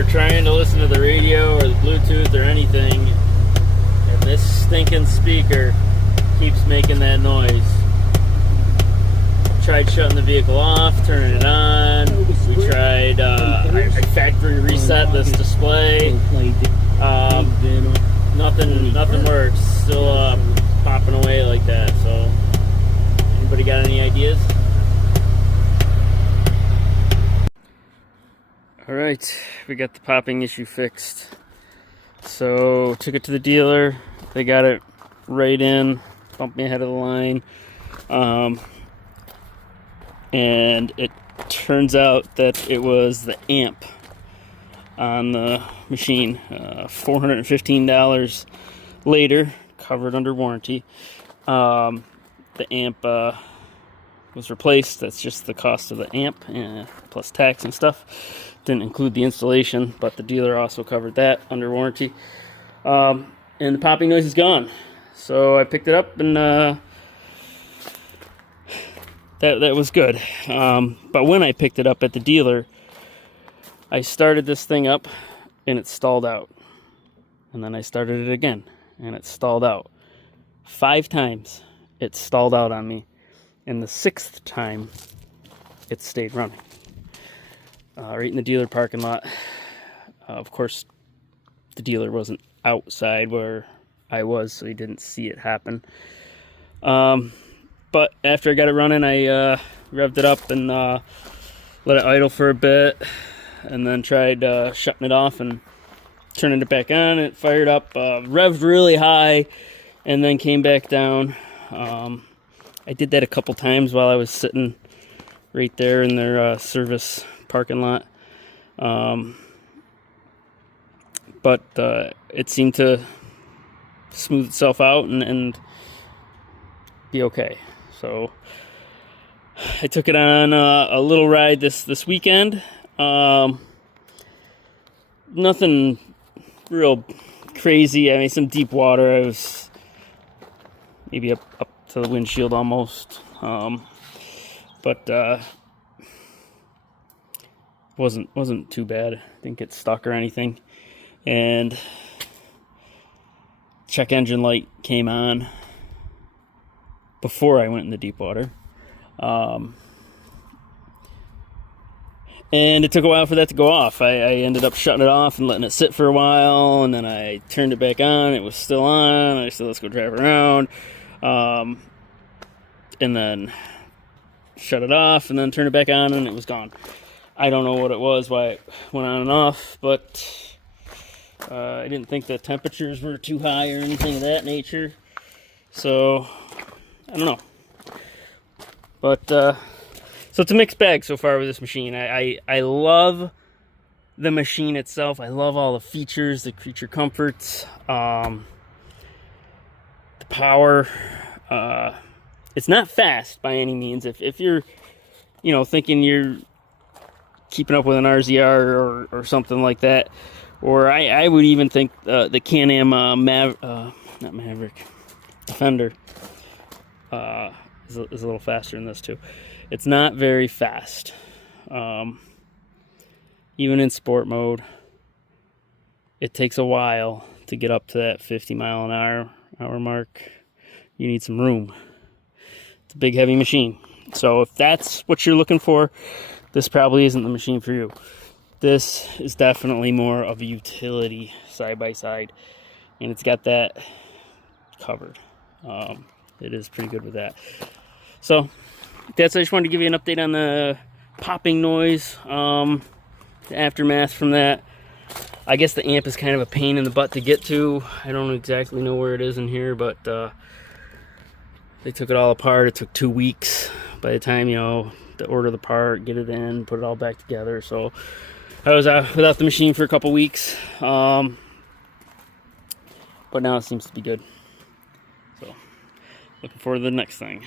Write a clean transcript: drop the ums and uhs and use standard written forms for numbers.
We're trying to listen to the radio or the Bluetooth or anything, and this stinking speaker keeps making that noise. Tried shutting the vehicle off, turning it on. We tried, I factory reset this display. Nothing works. Still popping away like that. So, anybody got any ideas? Alright, we got the popping issue fixed. So, took it to the dealer. They got it right in, bumped me ahead of the line. And it turns out that it was the amp on the machine. $415 later, covered under warranty. The amp was replaced. That's just the cost of the amp, plus tax and stuff. Didn't include the installation, but the dealer also covered that under warranty. And the popping noise is gone. So I picked it up, and that was good. But when I picked it up at the dealer, I started this thing up, and it stalled out. And then I started it again, and it stalled out. 5 times it stalled out on me. And the 6th time, it stayed running. Right in the dealer parking lot. Of course, the dealer wasn't outside where I was, so he didn't see it happen. But after I got it running, I revved it up and let it idle for a bit, and then tried shutting it off and turning it back on. It fired up, revved really high, and then came back down. I did that a couple times while I was sitting right there in their service parking lot. But it seemed to smooth itself out and be okay. So I took it on a little ride this weekend. Nothing real crazy. I mean, some deep water. I was maybe up to the windshield almost. But wasn't too bad. Didn't get stuck or anything. And check engine light came on before I went in the deep water. And it took a while for that to go off. I ended up shutting it off and letting it sit for a while, and then I turned it back on. It was still on. I said, let's go drive around. And then shut it off, and then turned it back on, and it was gone. I don't know what it was, why it went on and off, but I didn't think the temperatures were too high or anything of that nature. So, I don't know. But, so it's a mixed bag so far with this machine. I love the machine itself. I love all the features, the creature comforts, the power. It's not fast by any means. If you're, thinking you're keeping up with an RZR or something like that, or I would even think the Can-Am not Maverick, Defender is a little faster than this too. It's not very fast. Even in sport mode, it takes a while to get up to that 50 mile an hour mark. You need some room. It's a big, heavy machine. So if that's what you're looking for, this probably isn't the machine for you. This is definitely more of a utility side-by-side, and it's got that covered. It is pretty good with that. So I just wanted to give you an update on the popping noise, the aftermath from that. I guess the amp is kind of a pain in the butt to get to. I don't exactly know where it is in here, but they took it all apart. It took 2 weeks by the time, to order the part, get it in, put it all back together. So I was without the machine for a couple weeks, but now it seems to be good. So looking forward to the next thing.